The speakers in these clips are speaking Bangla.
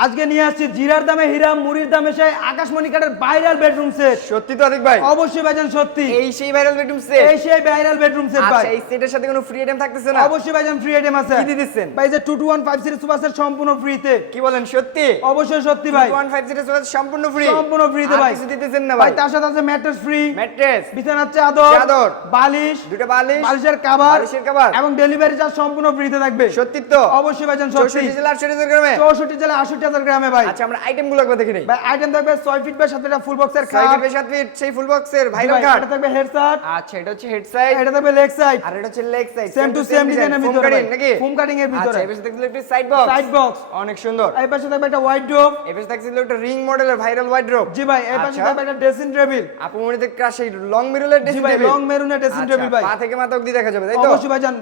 আজকে নিয়ে আসছি জিরার দামে হীরা, মুড়ির দামে সেই আকাশমণি কাঠের ভাইরাল বেডরুম সেট। সত্যি তো আতিক ভাই? অবশ্যই ভাইজান সত্যি। এই সেই ভাইরাল বেডরুম সেট? এই সেই ভাইরাল বেডরুম সেট ভাই। আচ্ছা, এই সেটের সাথে কোনো ফ্রি আইটেম থাকতেছে না? অবশ্যই ভাইজান ফ্রি আইটেম আছে। কি দিতেছেন ভাই? যে 2215 সিরিজ সুপার সেট সম্পূর্ণ ফ্রিতে। কি বলেন সত্যি? অবশ্যই সত্যি ভাই। 2150 সিরিজ সম্পূর্ণ ফ্রি? সম্পূর্ণ ফ্রিতে ভাই। কিছু দিতেছেন না ভাই? ভাই তার সাথে আছে ম্যাট্রেস ফ্রি, ম্যাট্রেস, বিছানার চাদর, চাদর, বালিশ, দুটো বালিশ, বালিশের কভার, বালিশের কভার এবং ডেলিভারি চার্জ সম্পূর্ণ ফ্রিতে থাকবে। সত্যি তো? অবশ্যই ভাইজান সত্যি। 64 জেলা 68,000 গ্রামে? 64 জেলা 68,000 গ্রামে ভাই। আচ্ছা, আমরা আইটেমগুলো একবার দেখে নেই। ভাই আইটেম থাকবে 6 ফিট বাই 7 ফিট ফুল বক্সের 6 খাট, ফিট বাই 7 ফিট সেই ফুল বক্সের ভাইরাল ভাই, কাট। এটা থাকবে হেড সাইড। আচ্ছা, এটা হচ্ছে হেড সাইড, এটা থাকবে লেগ সাইড, আর এটা হচ্ছে leg side. Same to same ডিজাইনের ফোম ভিতরে কাটিং নাকি? ফোম কাটিং এর ভিতরে। আচ্ছা, এই পাশে দেখলে একটা সাইড বক্স, সাইড বক্স অনেক সুন্দর। এই পাশে থাকবে একটা ওয়াইড্রোব। এই পাশে থাকছে একটা রিং মডেলের ভাইরাল ওয়াইড্রোব। জি ভাই, এই পাশে আচ্ছা। থাকবে একটা ড্রেসিং টেবিল। আপু মনিতে ক্রাশ এই লং মিররের জি ড্রেসিং ভাই, টেবিল। লং মেরুনের ড্রেসিং টেবিল ভাই। পা থেকে মাথা অবধি দেখা যাবে, তাই তো? অবশ্যই ভাইজান,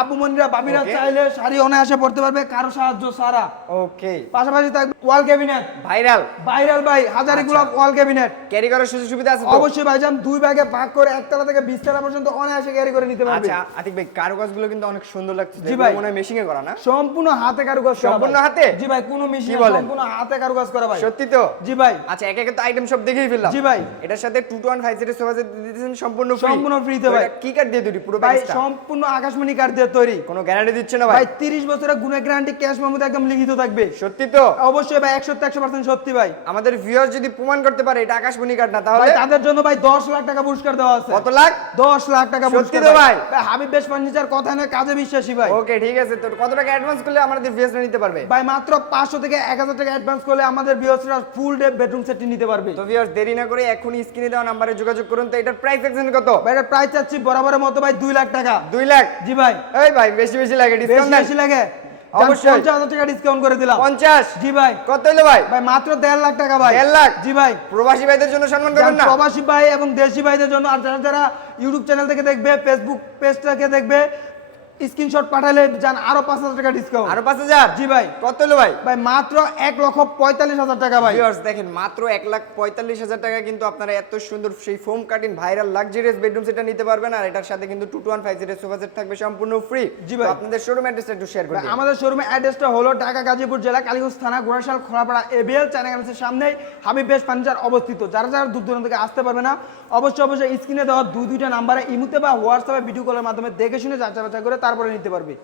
আপু মনিরা বাবিরা Okay. চাইলে শাড়ি অনায়াসে পড়তে পারবে কারো সাহায্য ছাড়া। ওকে, পাশাপাশি থাকবে ওয়াল ক্যাবিনেট ভাইরাল ভাইরাল ভাই, হাজারিগুলো আচ্ছা। ওয়াল ক্যাবিনেট। ক্যারি করার সুযোগ সুবিধা আছে তো? অবশ্যই ভাইজান, দুই ভাগে ভাগ করে একতলা থেকে 20 তলা পর্যন্ত অনায়াসে ক্যারি করে নিতে পারবে। আচ্ছা আতিক ভাই, কারুকাজগুলো কিন্তু অনেক সুন্দর লাগছে। জি ভাই। মনে হয় মেশিং এ করা না? সম্পূর্ণ হাতে কারুকাজ করা। সম্পূর্ণ ভাই। হাতে? জি ভাই, কোনো মেশিন কি বলেন? সম্পূর্ণ হাতে কারুকাজ করা ভাই। সত্যি তো? জি ভাই। আচ্ছা, একে একে তো আইটেম সব দেখেই ফেললাম। জি ভাই। এটার সাথে 2150 সিরিজ সোফা সেট দিতেছেন সম্পূর্ণ ফ্রি? সম্পূর্ণ ফ্রিতে ভাই। কি কাট দিয়ে তৈরি পুরো ভাই প্যাকেজটা? সম্পূর্ণ আকাশমণি কাঠ দিয়ে তৈরি। কোনো গ্যারান্টি দিচ্ছে না ভাই ভাই? 30 বছরের গুণে গ্যারান্টি ক্যাশ মেমোতে একদম লিখিত থাকবে। সত্যি তো? অবশ্যই ভাই, 100% সত্যি ভাই। আমাদের ভিউয়ার যদি প্রমাণ করতে পারে এটা আকাশমণি কাট না, ভাই তাহলে তাদের জন্য ভাই 10 লাখ টাকা পুরস্কার দেওয়া আছে। কত লাখ? 10 লাখ টাকা সত্যি পুরস্কার তো ভাই? ভাই হাবিব বেশ ফার্নিচার কথা নয়, কাজে বিশ্বাসী ভাই। ওকে, ঠিক আছে। তো কত টাকা অ্যাডভান্স করলে আমাদের ভিউয়ার্সরা নিতে পারবে? ভাই মাত্র 500 থেকে 1000 টাকা অ্যাডভান্স করলে আমাদের ভিউয়ার্সরা ফুল ডে বেডরুম সেটটি নিতে পারবে। তো ভিউয়ার্স, দেরি না করে এখনই স্ক্রিনে দেওয়া নম্বরে যোগাযোগ করুন। তো এটার প্রাইস দেখছেন কত? ভাই এর প্রাইস চাচ্ছি বরাবরের মতো ভাই 2 লাখ টাকা। 2 লাখ? জি ভাই। এই ভাই, বেশি বেশি লাগে, বেশি ডিসকাউন্ট দেন। বেশি লাগে? অবশ্যই। 50,000 টাকা ডিসকাউন্ট করে দিলাম। 50? জি ভাই। কত হলো ভাই? ভাই মাত্র 1.5 লাখ টাকা ভাই। 1.5 লাখ? জি ভাই। প্রবাসী ভাইদের জন্য সম্মান করবেন না? প্রবাসী ভাই এবং দেশি ভাইদের জন্য, আর যারা যারা ইউটিউব চ্যানেল থেকে দেখবে, ফেসবুক পেজ থেকে দেখবে, স্ক্রিনশট পাঠালে জান আরো 5,000 টাকা ডিসকাউন্ট। আরো 5000? জি ভাই। কত হলো ভাই? ভাই মাত্র 1,45,000 টাকা ভাই। ভিউয়ার্স দেখেন, মাত্র 1,45,000 টাকা কিন্তু আপনারা এত সুন্দর সেই foam cutting viral luxurious bedroom সেটটা নিতে পারবেন। আর এটার সাথে কিন্তু 2150 সিরিজ সোফা সেট থাকবে সম্পূর্ণ ফ্রি। জি ভাই। আপনাদের শোরুম অ্যাড্রেসটা একটু শেয়ার করে ভাই, দিন। আমাদের শোরুমের অ্যাড্রেসটা হলো ঢাকা গাজীপুর জেলা কালীগঞ্জ থানা গোড়াশাল খোলাপাড়া এবিএল চায়না সামনেই হাবিব বেশ ফার্নিচার অবস্থিত। যারা যারা দূর দূরান্ত থেকে আসতে পারবে না, অবশ্যই স্ক্রিনে দেওয়া দুইটা নাম্বারে ইমুতে বা হোয়াটসঅ্যাপে ভিডিও কলের মাধ্যমে দেখে শুনে যাচাই বাছাই করে তারপরে নিতে পারবে।